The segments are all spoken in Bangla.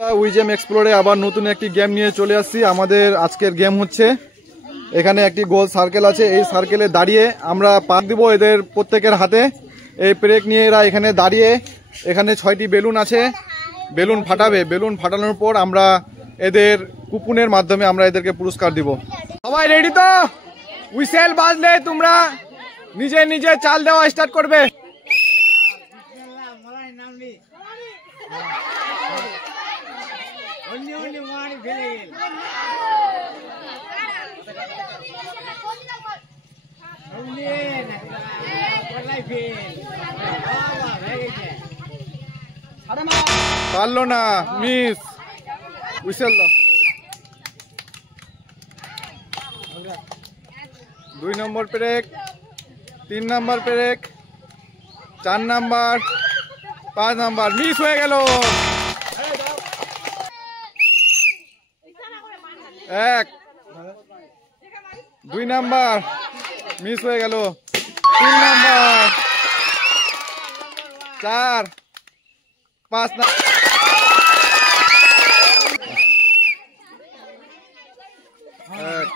উইজেম এক্সপ্লোরে আবার নতুন একটি গেম নিয়ে চলে আসছি। আমাদের আজকের গেম হচ্ছে, এখানে একটি গোল সার্কেল আছে, এই সার্কেলে দাঁড়িয়ে আমরা পাক দিব এদের প্রত্যেকের হাতে। এই ব্রেক নিয়ে এরা এখানে দাঁড়িয়ে, এখানে 6টি বেলুন আছে, বেলুন ফাটাবে। বেলুন ফাটানোর পর আমরা এদের কুপনের মাধ্যমে আমরা এদেরকে পুরস্কার দিব। সবাই রেডি তো? হুইসেল বাজলে তোমরা নিজে নিজে চাল দেওয়া স্টার্ট করবে। পারলো না, মিস। হুইসেল দাও। 2 নম্বর ব্রেক, 3 নম্বর ব্রেক, 4 নম্বর, 5 নম্বর, মিস হয়ে গেল। 1, 2 নম্বর, মিস হয়ে গেল। 3 নম্বর, 4, 5 নম্বর। 1,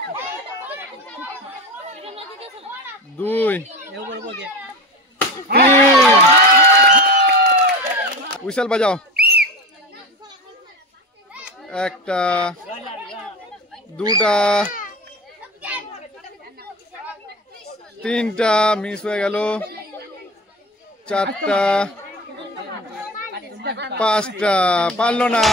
2, 3। হুইসেল বাজাও। 1টা, 2টা, 3টা, মিস হয়ে গেল। 4টা, 5টা, পারলো না।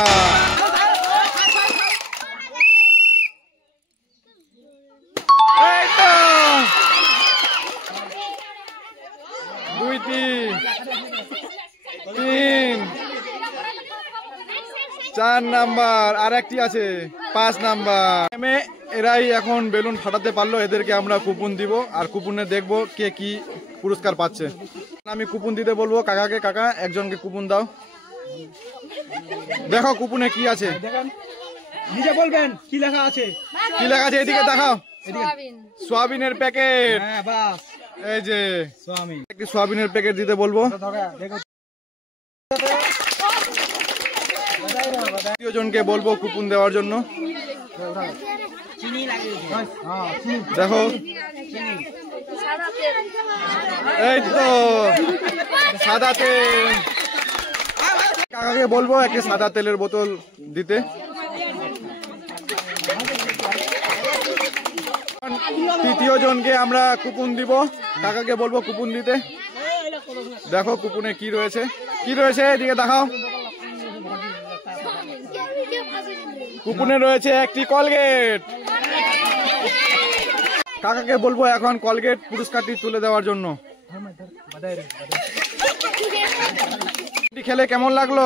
2টি, 3, 4 নাম্বার, আর একটি আছে 5 নাম্বার। এরাই এখন বেলুন ফাটাতে পারলো, এদেরকে আমরা কুপন দিব, আর কুপনে দেখবো কে কি পুরস্কার পাচ্ছে। আমি কুপন দিতে বলবো কাকাকে। কাকা, একজনকে কুপন দাও। দেখো কুপনে কি আছে, নিজে বলবেন কি লেখা আছে। কি লেখা আছে এদিকে দেখাও। সোয়াবিনের প্যাকেট। এই যে একটি সোয়াবিনের প্যাকেট দিতে বলবো। জনকে বলবো কুপন দেওয়ার জন্য। দেখো, এই তো সাদা তেল। কাকাকে বলবো একটি সাদা তেলের বোতল দিতে। তৃতীয় জনকে আমরা কুপন দিব, কাকাকে বলবো কুপন দিতে। দেখো কুপনে কি রয়েছে, কি রয়েছে এদিকে দেখাও। কুপনে রয়েছে একটি কলগেট। কাকাকে বলবো এখন কলগেট পুরস্কারটি তুলে দেওয়ার জন্য। খেলে কেমন লাগলো?